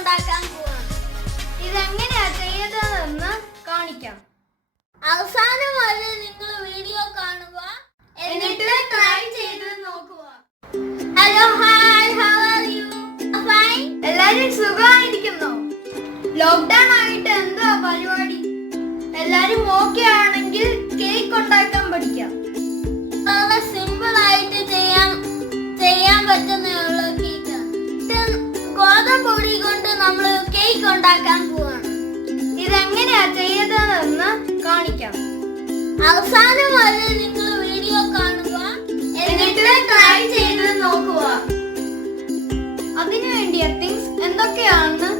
ഉണ്ടാക്കാൻ പോവാണ്. ഇതെങ്ങനെയാ ചെയ്തതെന്ന് കാണിക്കാം. അവസാനം വരെ നിങ്ങൾ വീഡിയോ കാണുക. എന്നിട്ട് ട്രൈ ചെയ്ത് നോക്കുക. Hello hi how are you fine എല്ലാവരും സുഖമായിരിക്കുന്നു. ലോക്ക്ഡൗൺ ആയിട്ട് എന്താ പരിപാടി? എല്ലാരും ഓക്കെ ആണെങ്കിൽ കേക്ക് ഉണ്ടാക്കാൻ പഠിക്കാം. അവസാനം വരെ നിങ്ങൾ വീഡിയോ കാണുക. എന്നിട്ട് ട്രൈ ചെയ്ത് നോക്കുക. അതിനുവേണ്ടിയ തിങ്സ് എന്തൊക്കെയാണെന്ന്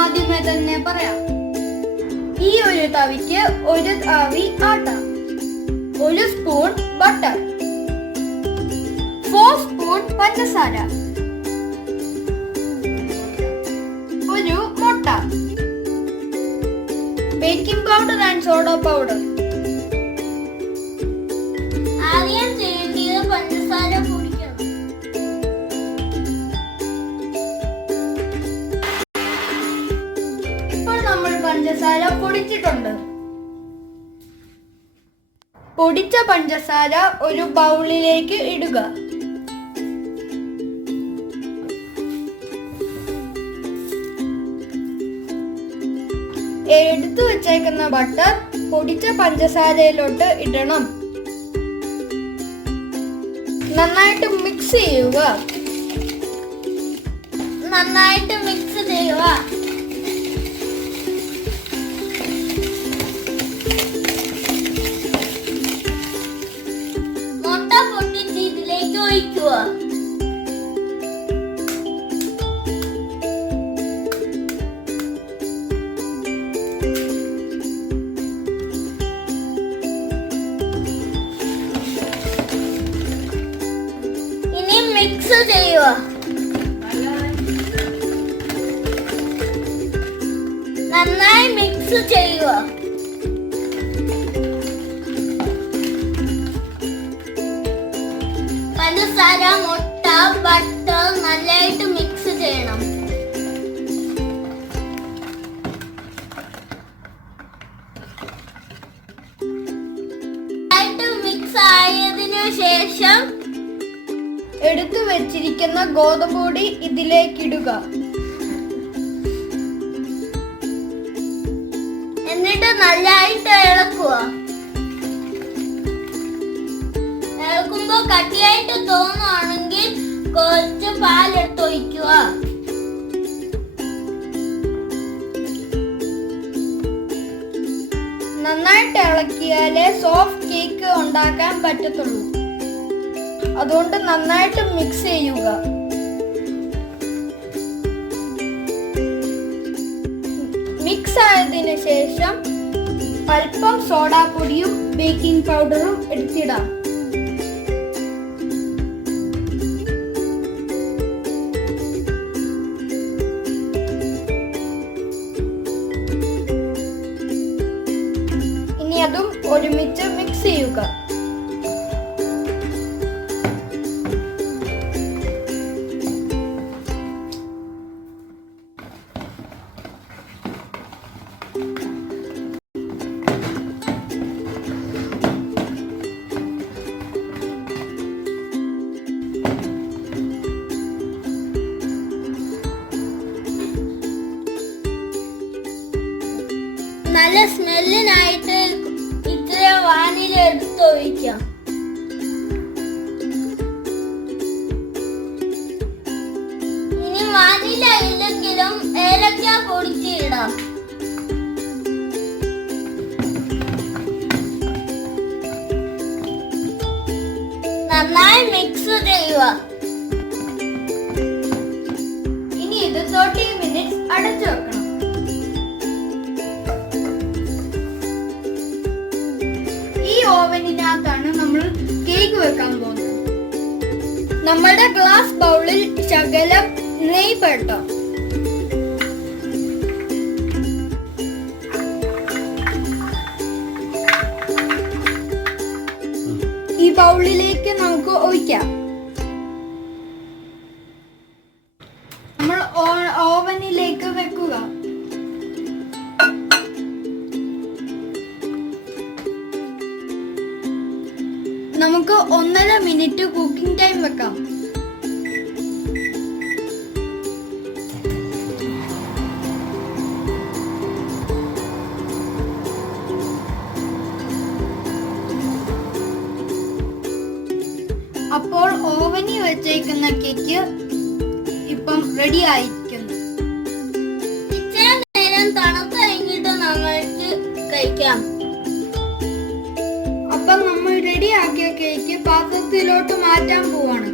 ആദ്യമേ തന്നെ പറയാം. ഈ ഒരു തവിക്ക് ഒരു തവി ആട്ട. ഒരു സ്പൂൺ ബട്ടർ ഫോർ സ്പൂൺ പഞ്ചസാര. ഒരു മുട്ട. Baking powder and soda powder പഞ്ചസാര പൊടിച്ചിട്ടുണ്ട്. പൊടിച്ച പഞ്ചസാര ഒരു ബൗളിലേക്ക് ഇടുക. എടുത്തു വെച്ചേക്കുന്ന ബട്ടർ പൊടിച്ച പഞ്ചസാരയിലോട്ട് ഇടണം. നന്നായിട്ട് മിക്സ് ചെയ്യുക. നന്നായിട്ട് മിക്സ് ചെയ്യുക. മിക്സ് മിക്സ് പഞ്ചസാര മുട്ട ബട്ടർ നല്ലതായിട്ട് മിക്സ് ചെയ്യണം. മിക്സ് ആയതിനു ശേഷം എടുത്തു വെച്ചിരിക്കുന്ന ഗോതമ്പൊടി ഇതിലേക്കിടുക. എന്നിട്ട് നല്ലതായിട്ട് ഇളക്കുക. ഇളക്കുമ്പോ കട്ടിയായിട്ട് തോന്നുവാണെങ്കിൽ കുറച്ച് പാലെടുത്ത് ഒഴിക്കുക. നന്നായിട്ട് ഇളക്കിയാലേ സോഫ്റ്റ് കേക്ക് ഉണ്ടാക്കാൻ പറ്റത്തുള്ളൂ. അതുകൊണ്ട് നന്നായിട്ട് മിക്സ് ചെയ്യുക. മിക്സ് ആയതിനു ശേഷം അല്പം സോഡാപ്പൊടിയും ബേക്കിംഗ് പൗഡറും എടുത്തിടാം. ഇനി അതും ഒരുമിച്ച് മിക്സ് ചെയ്യുക. നല്ല സ്മെല്ലിനായിട്ട് ഇത്ര വാനില എടുത്ത് ഒഴിക്കാം ഇനി വാനില ഇല്ലെങ്കിലും ഏലക്ക പൊടിച്ചിടാം നന്നായി മിക്സ് ചെയ്യുക. നമ്മുടെ ഗ്ലാസ് ബൗളിൽ ശകലം നെയ് പെട്ടോ? ഈ ബൗളിലേക്ക് നമുക്ക് ഒഴിക്കാം. നമുക്ക് ഒന്നര മിനിറ്റ് കുക്കിംഗ് ടൈം വെക്കാം. അപ്പോൾ ഓവനിൽ വെച്ചേക്കുന്ന കേക്ക് ഇപ്പം റെഡി കേക്ക് പാത്രത്തിലോട്ട് മാറ്റാൻ പോവാണ്.